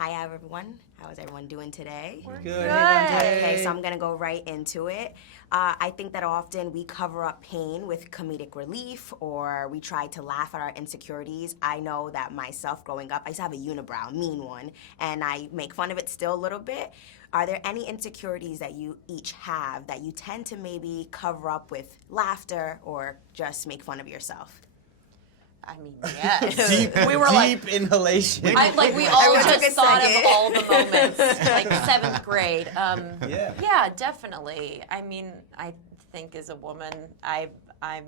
Hi everyone. How is everyone doing today? We're Good. Okay, so I'm gonna go right into it. I think that often we cover up pain with comedic relief, or we try to laugh at our insecurities. I know that myself growing up, I used to have a unibrow, mean one, and I make fun of it still a little bit. Are there any insecurities that you each have that you tend to maybe cover up with laughter or just make fun of yourself? I mean, yes. We were deep inhalation. We all Everyone took just a thought second. of all the moments, like 7th grade. Yeah. Definitely. I mean, I think as a woman, I'm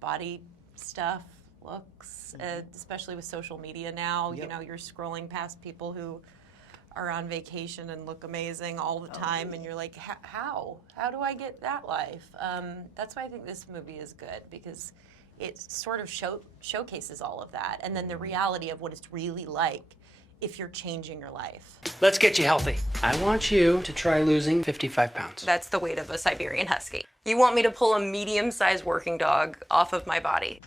body stuff, looks, especially with social media now. Yep. You know, you're scrolling past people who are on vacation and look amazing all the time, and you're like, how do I get that life? That's why I think this movie is good, because it sort of showcases all of that, and then the reality of what it's really like if you're changing your life. Let's get you healthy. I want you to try losing 55 pounds. That's the weight of a Siberian Husky. You want me to pull a medium-sized working dog off of my body.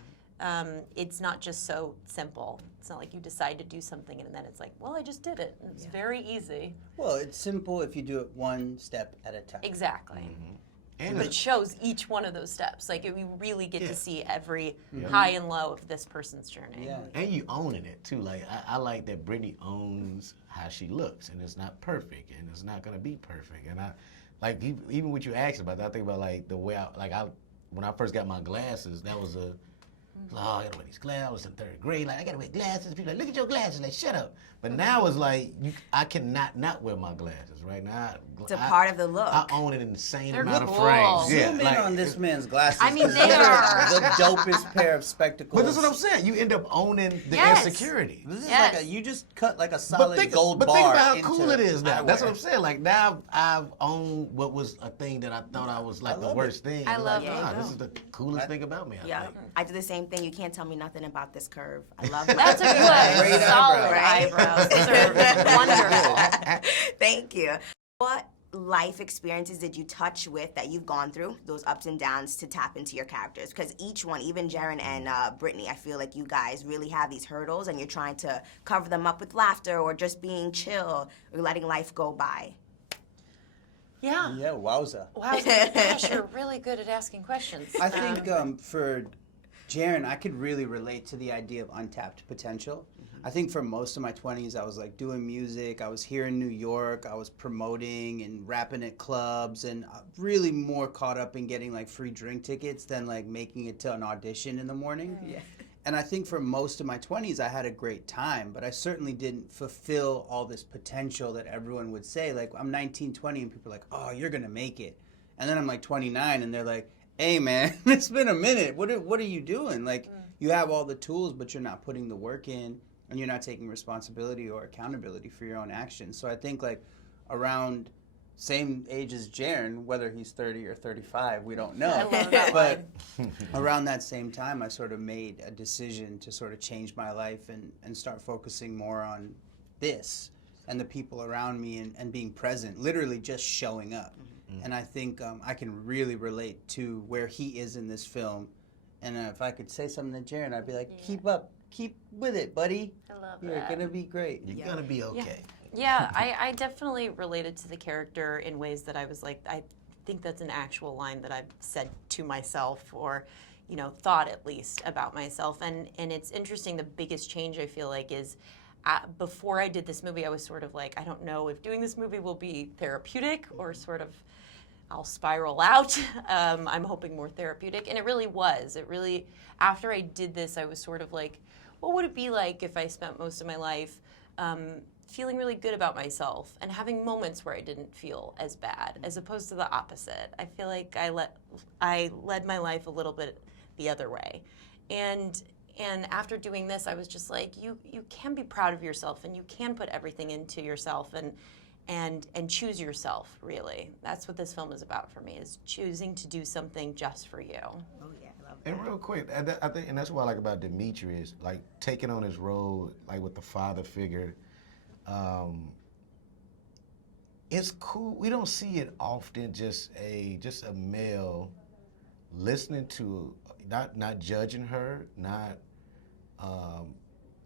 It's not just so simple. It's not like you decide to do something and then it's like, well, I just did it. And it's very easy. Well, it's simple if you do it one step at a time. Exactly. Mm-hmm. But it shows each one of those steps. Like, we really get to see every high and low of this person's journey. Yeah. And you owning it too. Like I like that Brittany owns how she looks, and it's not perfect, and it's not gonna be perfect. And I like even what you asked about that, I think about like the way when I first got my glasses, that was I gotta wear these glasses. I was in 3rd grade, like I gotta wear glasses. People like, look at your glasses, like shut up. But now it's like I cannot not wear my glasses right now. It's a part of the look. I own it in the same They're amount cool. of frames. Zoom in like, on this man's glasses. I mean, 'cause they they're are. the dopest pair of spectacles. But that's what I'm saying. You end up owning the Yes. insecurity. This is Yes. like you just cut like a solid gold but bar. think about how into cool it is now. eyewear. That's what I'm saying. Like now I've owned what was a thing that I thought I was like I the love worst thing. I I'm love like, it. nah, this is the coolest thing about me. I Yeah, think. I do the same thing. You can't tell me nothing about this curve. I love my That's a Great good, solid eyebrows. eyebrows. Those are wonderful. Thank you. What life experiences did you touch with that you've gone through, those ups and downs, to tap into your characters? Because each one, even Jaren and Brittany, I feel like you guys really have these hurdles and you're trying to cover them up with laughter or just being chill or letting life go by. Yeah. Yeah, wowza. Wow, gosh, you're really good at asking questions. I think for Jaren, I could really relate to the idea of untapped potential. I think for most of my 20s, I was like doing music. I was here in New York. I was promoting and rapping at clubs, and really more caught up in getting like free drink tickets than like making it to an audition in the morning. Yeah. And I think for most of my 20s, I had a great time, but I certainly didn't fulfill all this potential that everyone would say. Like, I'm 19, 20, and people are like, oh, you're going to make it. And then I'm like 29, and they're like, hey, man, it's been a minute. What are you doing? Like, you have all the tools, but you're not putting the work in, and you're not taking responsibility or accountability for your own actions. So I think, like, around same age as Jaren, whether he's 30 or 35, we don't know. I love that But around that same time, I sort of made a decision to sort of change my life and start focusing more on this and the people around me and being present, literally just showing up. And I think I can really relate to where he is in this film. And if I could say something to Jaren, I'd be like, keep up, keep with it, buddy. I love You're that. going to be great. You're gonna be okay. Yeah, I definitely related to the character in ways that I was like, I think that's an actual line that I've said to myself, or, you know, thought at least about myself. And it's interesting, the biggest change I feel like is before I did this movie, I was sort of like, I don't know if doing this movie will be therapeutic or sort of I'll spiral out. I'm hoping more therapeutic. And it really was. It really, after I did this, I was sort of like, what would it be like if I spent most of my life feeling really good about myself and having moments where I didn't feel as bad, as opposed to the opposite. I feel like I led my life a little bit the other way. And after doing this, I was just like, you can be proud of yourself, and you can put everything into yourself and choose yourself, really. That's what this film is about for me, is choosing to do something just for you. Oh yeah, I love that. And real quick, I think, and that's what I like about Dimitri is like taking on his role, like with the father figure. It's cool. We don't see it often. Just a male listening to, not judging her, not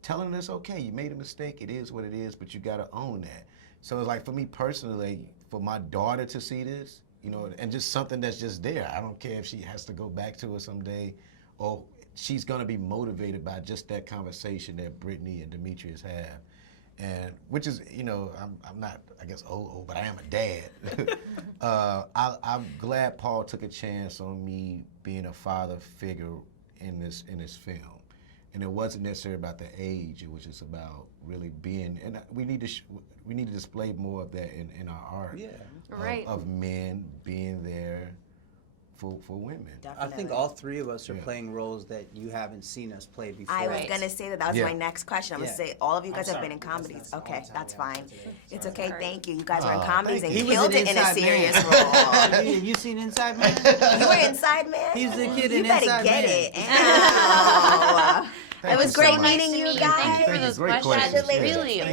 telling us, okay, you made a mistake, it is what it is, but you gotta own that. So it's like, for me personally, for my daughter to see this, you know, and just something that's just there. I don't care if she has to go back to it someday, or she's gonna be motivated by just that conversation that Brittany and Demetrius have. And which is, you know, I'm not, I guess, old, but I am a dad. I'm glad Paul took a chance on me being a father figure in this film. And it wasn't necessarily about the age; it was just about really being. And we need to display more of that in our art. Yeah. Right. Of men being there for women. I think all three of us are playing roles that you haven't seen us play before. I was Right. gonna say that was Yeah. my next question. I'm gonna say all of you guys have been in comedies. Okay, that's fine. It's okay. Thank you. You guys were in comedies and He was killed an it in a Inside serious Man. role. Have you seen Inside Man? You were Inside Man. He's the kid You in better Inside get Man. it. Ow. Thank It was you so great much. meeting you guys. Thank you for those Great questions. questions. Really Thank